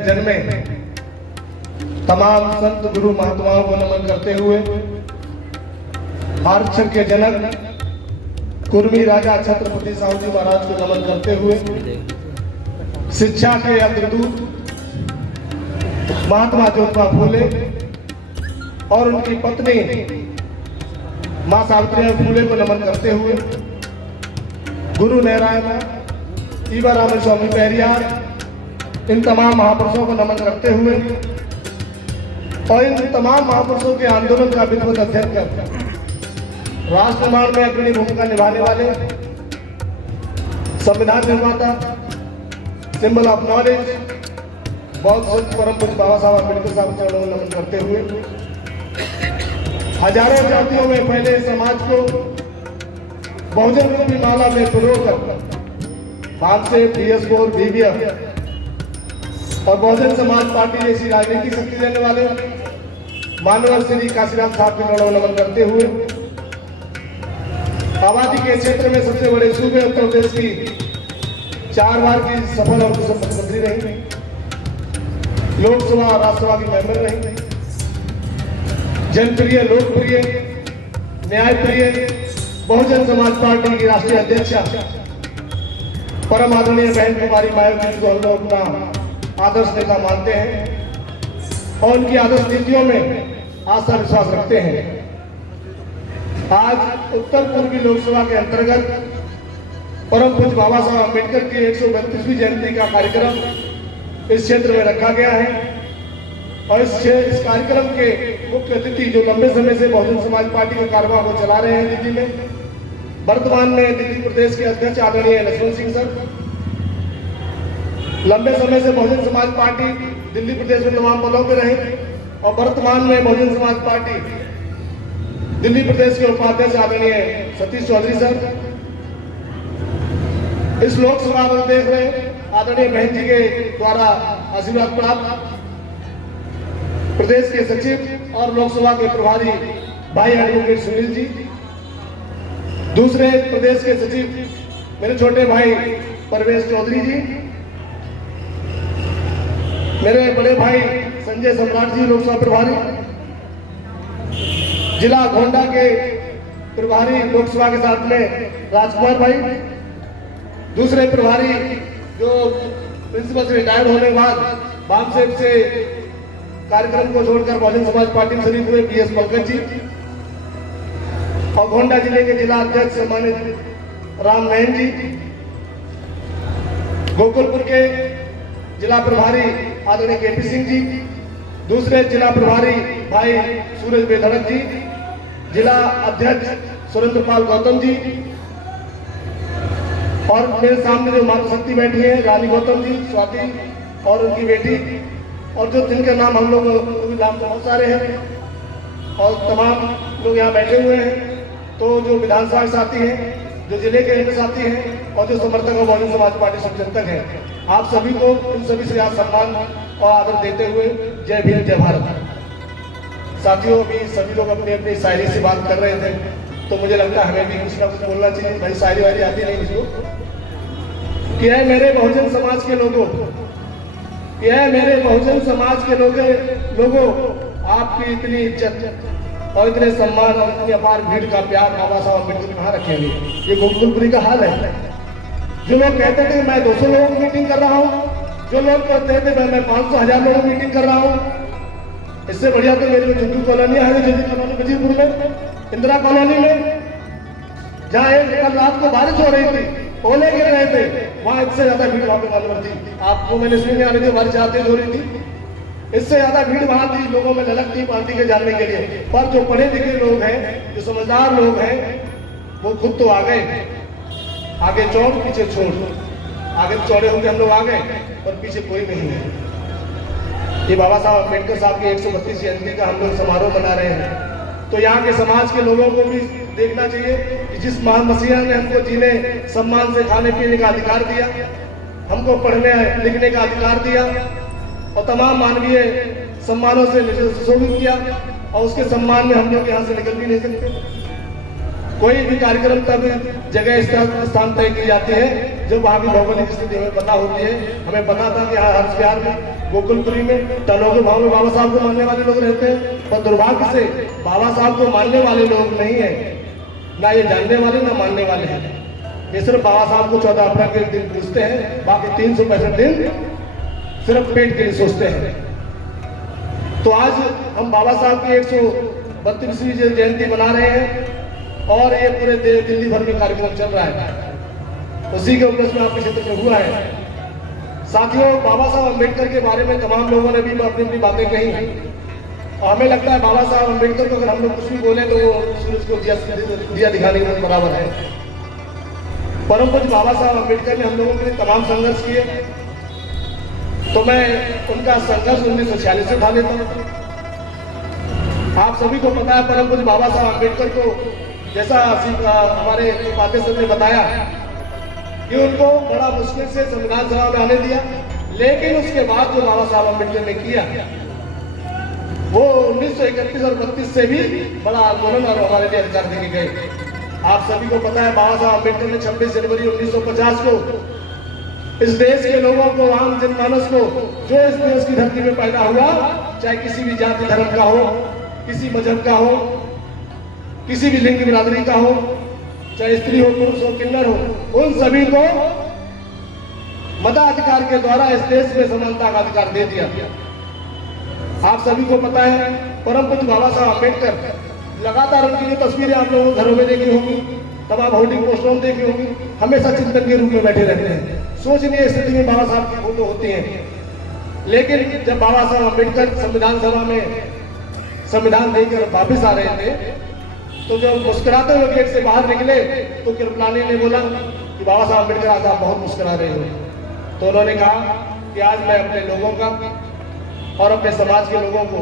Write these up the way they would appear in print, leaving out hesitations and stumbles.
जन्मे तमाम संत गुरु महात्माओं को नमन करते हुए आरक्षण के जनक कुर्मी राजा छत्रपति साहू जी महाराज को नमन करते हुए शिक्षा के अग्रदूत महात्मा ज्योतिबा फूले और उनकी पत्नी मां सावित्रीबाई फूले को नमन करते हुए गुरु नारायण ईवा राम स्वामी पेरियार इन तमाम महापुरुषों को नमन करते हुए और इन तमाम महापुरुषों के आंदोलन का विधिवत अध्ययन कर राष्ट्र निर्माण में अग्रणी भूमिका निभाने वाले संविधान निर्माता सिंबल ऑफ नॉलेज बहुत संत परम पूज्य बाबा साहब अम्बेडकर साहब को चरणों में नमन करते हुए हजारों जातियों में फैले समाज को बहुजन रूपी माला में पिरोकर भाजपा बीएस4 बीबीएफ और बहुजन समाज पार्टी जैसी राजनीतिक शक्ति देने वाले मानव श्री काशीराम साहब के चरणों में नमन करते हुए आबादी के क्षेत्र में सबसे बड़े सूबे उत्तर प्रदेश की 4 बार की सफल और कुशल मुख्यमंत्री रही, लोकसभा और राज्यसभा की मेंबर रही, जनप्रिय लोकप्रिय न्यायप्रिय बहुजन समाज पार्टी की राष्ट्रीय अध्यक्षा परम आदरणीय बहन कुमारी मायावती को हम लोग अपना आदर्श नेता मानते हैं और उनकी आदर्श नीतियों में आस्था विश्वास रखते हैं। आज उत्तर पूर्वी लोकसभा के अंतर्गत परम पूज्य बाबा साहब अम्बेडकर की 132वीं जयंती का कार्यक्रम इस क्षेत्र में रखा गया है और इस कार्यक्रम के मुख्य अतिथि जो लंबे समय से बहुजन समाज पार्टी के कार्यक्रम को चला रहे हैं दिल्ली में, वर्तमान में दिल्ली प्रदेश के अध्यक्ष आदरणीय लक्ष्मण सिंह सर, लंबे समय से बहुजन समाज पार्टी दिल्ली प्रदेश में तमाम पदों पर रहे और वर्तमान में बहुजन समाज पार्टी दिल्ली प्रदेश के उपाध्यक्ष आदरणीय सतीश चौधरी सर, इस लोकसभा में देख रहे आदरणीय बहन जी के द्वारा आशीर्वाद प्राप्त प्रदेश के सचिव और लोकसभा के प्रभारी भाई एडवोकेट सुनील जी, दूसरे प्रदेश के सचिव मेरे छोटे भाई परवेश चौधरी जी, मेरे बड़े भाई संजय सम्राट जी लोकसभा प्रभारी, जिला गोंडा के प्रभारी लोकसभा के साथ में राजकुमार भाई, दूसरे प्रभारी जो प्रिंसिपल से रिटायर्ड होने के बाद बामसेब से कार्यक्रम को छोड़कर बहुजन समाज पार्टी में शरीक हुए बीएस पंकज जी और गोंडा जिले के जिला अध्यक्ष सम्मानित राम नयन जी, गोकुलपुर के जिला प्रभारी आदरणीय केपी सिंह जी, दूसरे जिला प्रभारी भाई सूरज बेधड़क जी, जिला अध्यक्ष सुरेंद्र पाल गौतम जी और मेरे सामने जो मातृशक्ति बैठी है रानी गौतम जी, स्वाति और उनकी बेटी और जो जिनके नाम हम लोग नाम बहुत सारे हैं और तमाम लोग यहाँ बैठे हुए हैं, तो जो विधानसभा के साथी हैं, जो जिले के साथी हैं और जो समर्थक और बहुजन समाज पार्टी संचिंतक हैं, आप सभी को इन सभी से आप सम्मान और आदर देते हुए जय भीम जय भारत। साथियों, अभी सभी लोग अपनी अपनी शायरी से बात कर रहे थे, तो मुझे लगता है हमें भी कुछ ना कुछ बोलना चाहिए। भाई शायरी वायरी आती नहीं मुझको कि है मेरे बहुजन समाज के लोगों, यह मेरे बहुजन समाज के लोगों आपकी इतनी इज्जत और इतने सम्मान और इतनी अपार भीड़ का प्यार बाबा साहब अम्बेडकर कहाँ रखेंगे। ये गोकुलपुरी का हाल है। जो लोग कहते थे मैं 200 लोगों की मीटिंग कर रहा हूँ, जो लोग कहते थे मैं 500-1000 लोगों की मीटिंग कर रहा हूँ, इससे बढ़िया तो मेरी झुग्गी कॉलोनी है, झुग्गी कॉलोनी वजीरपुर में, इंदिरा कॉलोनी में, जहाँ एक कल रात को बारिश हो रही थी, ओले गिर रहे थे, वहां इससे ज्यादा भीड़ वहां पे मालूम थी। आपको मैंने सुनने आने की बारिश आते हो रही थी, इससे ज्यादा भीड़ वहां थी, लोगों में ललक थी पार्टी के जानने के लिए। पर जो पढ़े लिखे लोग हैं, जो समझदार लोग हैं, वो खुद तो आ गए, आगे चौड़ पीछे छोड़, आगे चौड़े होकर हम लोग आ गए और पीछे कोई नहीं है। ये बाबा साहब अम्बेडकर साहब की 132 जयंती का हम लोग समारोह मना रहे हैं, तो यहाँ के समाज के लोगों को भी देखना चाहिए कि जिस महान मसीहा ने हमको जीने सम्मान से खाने पीने का अधिकार दिया, हमको पढ़ने लिखने का अधिकार दिया और तमाम मानवीय सम्मानों से सुशोभित किया और उसके सम्मान में हम लोग यहाँ से निकल भी नहीं सकते। कोई भी कार्यक्रम तब जगह स्थान तय की जाती है जब वहाँ की भौगोलिक स्थिति हमें पता होती है। हमें पता था कि हाँ हर्ष विहार में, गोकुलपुरी में, टलोगे भाव में बाबा साहब को मानने वाले लोग रहते हैं, पर दुर्भाग्य से बाबा साहब को मानने वाले लोग नहीं है, ना ये जानने वाले ना मानने वाले हैं। ये सिर्फ बाबा साहब को 14 अप्रैल के दिन पूछते हैं, बाकी 365 दिन सिर्फ पेट के लिए सोचते हैं। तो आज हम बाबा साहब की 132वीं जयंती मना रहे हैं और ये पूरे दिल्ली भर में कार्यक्रम चल रहा है, उसी के उपलक्ष्य में आपके क्षेत्र में हुआ है। साथियों, बाबा साहब अम्बेडकर के बारे में तमाम लोगों ने भी अपनी अपनी बातें कही और हमें लगता है बाबा साहब अम्बेडकर को अगर हम लोग कुछ भी बोले तो वो सूरज को दिया दिखाने के बराबर है। परम पूज्य बाबा साहब अम्बेडकर ने हम लोगों के लिए तमाम संघर्ष किए, तो मैं उनका संघर्ष 1946 से उठा लेता हूँ। आप सभी को पता है परम पूज्य बाबा साहब अम्बेडकर को जैसा हमारे फातेह सर ने बताया कि उनको बड़ा मुश्किल से संविधान सभा में आने दिया, लेकिन उसके बाद जो बाबा साहब अम्बेडकर ने किया वो 1931 और 32 से भी बड़ा आंदोलन और हमारे लिए अधिकार देके गए। आप सभी को पता है बाबा साहब अम्बेडकर ने 26 जनवरी 1950 को इस देश के लोगों को, आम जनमानस को, जो इस देश की धरती में पैदा हुआ, चाहे किसी भी जाति धर्म का हो, किसी मजहब का हो, किसी भी लिंग बिरादरी का हो, चाहे स्त्री हो, पुरुष हो, किन्नर हो, उन सभी को मताधिकार के द्वारा इस देश में समानता का अधिकार दे दिया। आप सभी को पता है परम पूज्य बाबा साहब अम्बेडकर, लगातार उनकी जो तस्वीरें आप लोगों घरों में देखी होंगी, तब आप होर्डिंग पोस्टरों में देखी होंगी, हमेशा चिंतन के रूप में बैठे रहते हैं। सोचनीय स्थिति में बाबा साहब की फोटो होती है, लेकिन जब बाबा साहब अम्बेडकर संविधान सभा में संविधान देकर वापिस आ रहे थे, तो जब मुस्कुराते हुए गेट से बाहर निकले तो कृपलानी ने बोला कि बाबा साहब अम्बेडकर आज आप बहुत मुस्कुरा रहे हो। तो उन्होंने कहा कि आज मैं अपने लोगों का और अपने समाज के लोगों को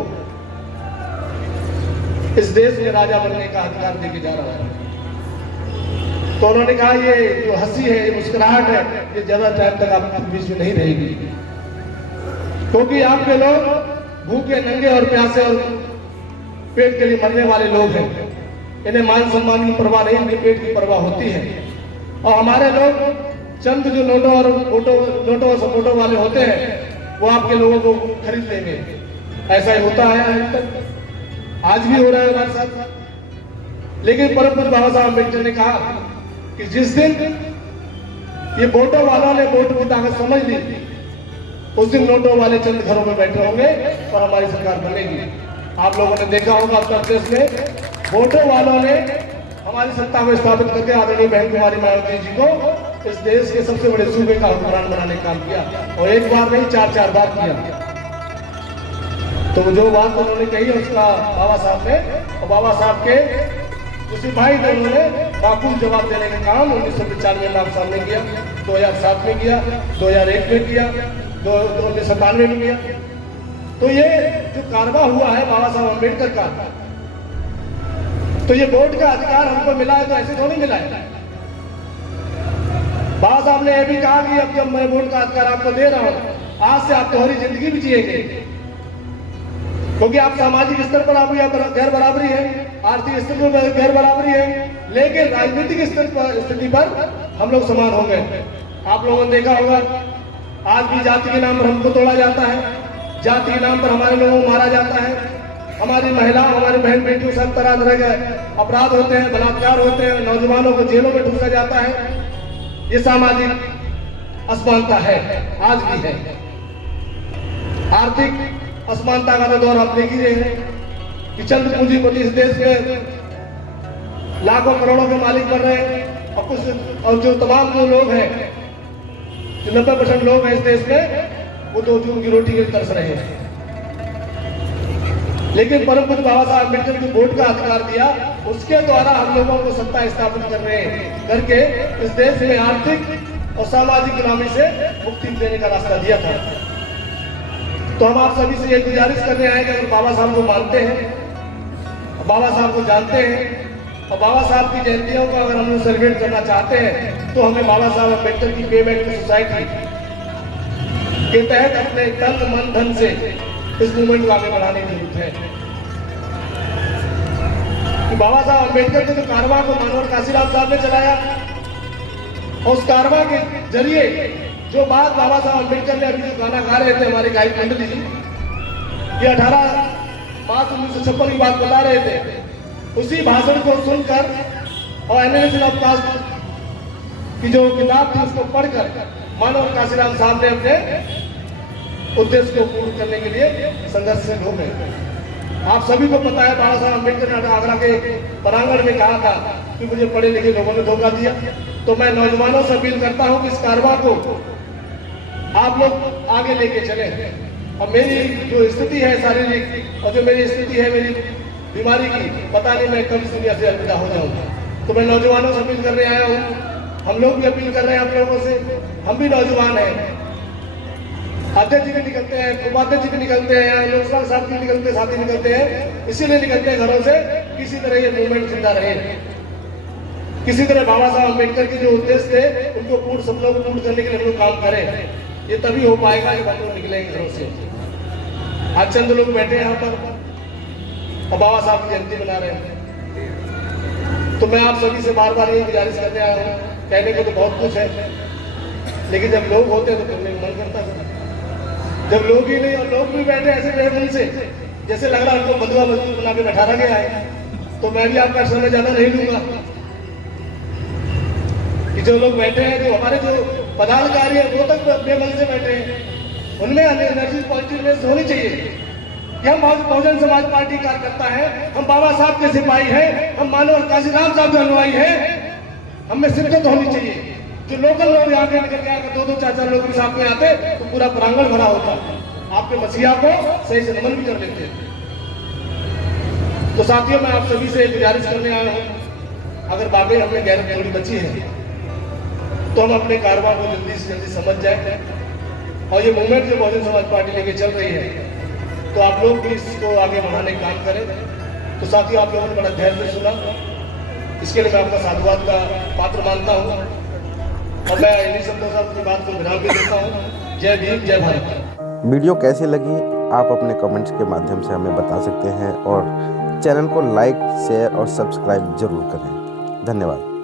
इस देश में राजा बनने का अधिकार देके जा रहा है। तो उन्होंने कहा ये जो हंसी है, ये मुस्कुराहट है, ये ज्यादा टाइम तक आपके बीच में नहीं रहेगी, क्योंकि आपके लोग भूखे, नंगे और प्यासे और पेट के लिए मरने वाले लोग हैं। इन्हें मान सम्मान की परवाह नहीं, इनके पेट की परवाह होती है। और हमारे लोग चंद जो नोटों और सपोर्टों वाले होते हैं, वो आपके लोगों को खरीद लेंगे। ऐसा ही होता है अभी तक, आज भी हो रहा है हमारे साथ। लेकिन परम पूज्य बाबा साहब अम्बेडकर ने कहा कि जिस दिन ये वोटों वालों ने वोट की ताकत समझ ली, उस दिन नोटों वाले चंद घरों में बैठे होंगे और हमारी सरकार बनेगी। आप लोगों ने देखा होगा उत्तर प्रदेश में वोटों वालों ने हमारी सत्ता को स्थापित करके आदरणीय बहन कुमारी मायावती जी को इस देश के सबसे बड़े सूबे का हुक्मरान बनाने का काम किया, और एक बार नहीं 4-4 बार किया। तो जो बात उन्होंने कही उसका बाबा साहब ने और बाबा साहब के जो सिपाही थे उन्होंने माकूल जवाब देने का काम 1995 में आप सामने किया, 2007 में किया, 2001 में किया, 1997 में किया। तो ये जो कारवा हुआ है बाबा साहब अम्बेडकर का, तो ये वोट का अधिकार हमको मिला है तो ऐसे थोड़ी मिला है। बाबा साहब ने यह भी कहा कि अब जब मैं वोट का अधिकार आपको दे रहा हूं, आज से आप तुम्हारी जिंदगी भी जिएंगे, क्योंकि आप सामाजिक स्तर पर आप गैर बराबरी है, आर्थिक स्तर पर गैर बराबरी है, लेकिन राजनीतिक स्थिति पर हम लोग समान हो गए। आप लोगों ने देखा होगा आज भी जाति के नाम पर हमको तोड़ा जाता है, जाति के नाम पर हमारे लोगों को मारा जाता है, हमारी महिलाओं, हमारी बहन बेटियों सब तरह तरह के अपराध होते हैं, बलात्कार होते हैं, नौजवानों को जेलों में ठूसा जाता है। ये सामाजिक असमानता है, आज भी है। आर्थिक असमानता का तो दौर आप देख ही रहे हैं कि चंद पूंजीपति इस देश में लाखों करोड़ों के मालिक बन रहे हैं, और जो तमाम जो लोग हैं, जो 90% लोग हैं इस देश में, वो 2 जून की रोटी के लिए तरस रहे हैं। लेकिन परम पूज्य बाबा साहब अम्बेडकर को वोट का अधिकार दिया, उसके द्वारा हम लोगों को सत्ता स्थापित करके इस देश में आर्थिक और सामाजिक गुलामी से मुक्ति देने का रास्ता दिया था। तो हम आप सभी से ये गुजारिश करने आए कि अगर बाबा साहब को मानते हैं, बाबा साहब को जानते हैं और बाबा साहब की जयंतियों को अगर हम लोग सेलिब्रेट करना चाहते हैं, तो हमें बाबा साहब अम्बेडकर की पेमेंट सोसाइटी के तहत अपने तन मन धन से इस मूवमेंट को आगे बढ़ाने की जरूरत है। कि बाबा साहब अम्बेडकर के जो कारवां को मानवर काशीराम साहब ने चलाया, और उस कारवां के जरिए जो बात बाबा साहब अम्बेडकर ने अभी जो गाना गा रहे थे हमारे गायक मंडली जी, ये 18 मार्च 1956 की बात बता रहे थे, उसी भाषण को सुनकर और एनालिसिस ऑफ कास्ट की जो किताब थी उसको पढ़कर मानव काशीराम साहब ने अपने उद्देश्य को पूर्ण करने के लिए संघर्षशील हो गए। आप सभी को पता है बाबा साहब अम्बेडकर ने आगरा के प्रांगण में कहा था कि मुझे पढ़े लिखे लोगों ने धोखा दिया। तो मैं नौजवानों से अपील करता हूं कि इस कारवां को आप लोग आगे लेके चले। और मेरी जो स्थिति है शारीरिक और जो मेरी स्थिति है मेरी बीमारी की, पता नहीं मैं कब इस दुनिया से अलविदा हो जाऊंगा। तो मैं नौजवानों से अपील करने आया हूँ, हम लोग भी अपील कर रहे हैं आप लोगों से, हम भी नौजवान हैं, अध्यक्ष जी भी निकलते हैं, उपाध्यक्ष जी भी निकलते हैं, लोकसभा साथी भी निकलते, साथी निकलते हैं, इसीलिए निकलते हैं घरों से किसी तरह ये मूवमेंट जिंदा रहे, किसी तरह बाबा साहब अम्बेडकर के जो उद्देश्य थे उनको पूर्ण सपनों को पूर्ण करने के लिए हम लोग काम करें। ये तभी हो पाएगा जब हम लोग निकलेंगे घरों से। आज चंद लोग बैठे हैं यहाँ पर और बाबा साहब की जयंती मना रहे हैं। तो मैं आप सभी से बार बार यही गुजारिश करने आया हूँ, कहने को तो बहुत कुछ है, लेकिन जब लोग होते हैं तो करने को मन करता है। जब लोग ही नहीं और लोग भी बैठे ऐसे मेरे मन से जैसे लग रहा है उनको बंधुआ मजदूर बना के बैठा गया है, तो मैं भी आपका समय ज्यादा नहीं लूंगा कि जो लोग बैठे हैं, जो हमारे जो पदाधिकारी हैं वो तक बेमन से बैठे हैं, उनमें एनर्जी पॉजिटिवनेस होनी चाहिए कि हम बहुजन समाज पार्टी कार्यकर्ता है, हम बाबा साहब के सिपाही हैं, हम मानव काशीराम साहब के अनुयायी हैं, हमें शिद्दत होनी चाहिए। जो लोकल लोग यहाँ के निकल के आकर 2-2 4-4 लोग भी साथ में आते तो पूरा प्रांगण भरा होता, आपके मसीहा को सही से नमन भी कर लेते। तो साथियों मैं आप सभी से गुजारिश करने आया हूँ, अगर वाकई हमें गैरत थोड़ी बची है तो हम अपने कारवां को जल्दी से जल्दी समझ जाए, और ये मूवमेंट जो बहुजन समाज पार्टी लेके चल रही है तो आप लोग भी इसको आगे बढ़ाने का काम करें। तो साथियों आप लोगों ने बड़ा ध्यान से सुना, इसके लिए मैं आपका साधुवाद का पात्र मानता हूँ, और मैं इन्हीं शब्दों से अपनी बात को विराम भी देता हूँ। जय भीम, जय भारत। वीडियो कैसी लगी आप अपने कमेंट्स के माध्यम से हमें बता सकते हैं, और चैनल को लाइक, शेयर और सब्सक्राइब जरूर करें। धन्यवाद।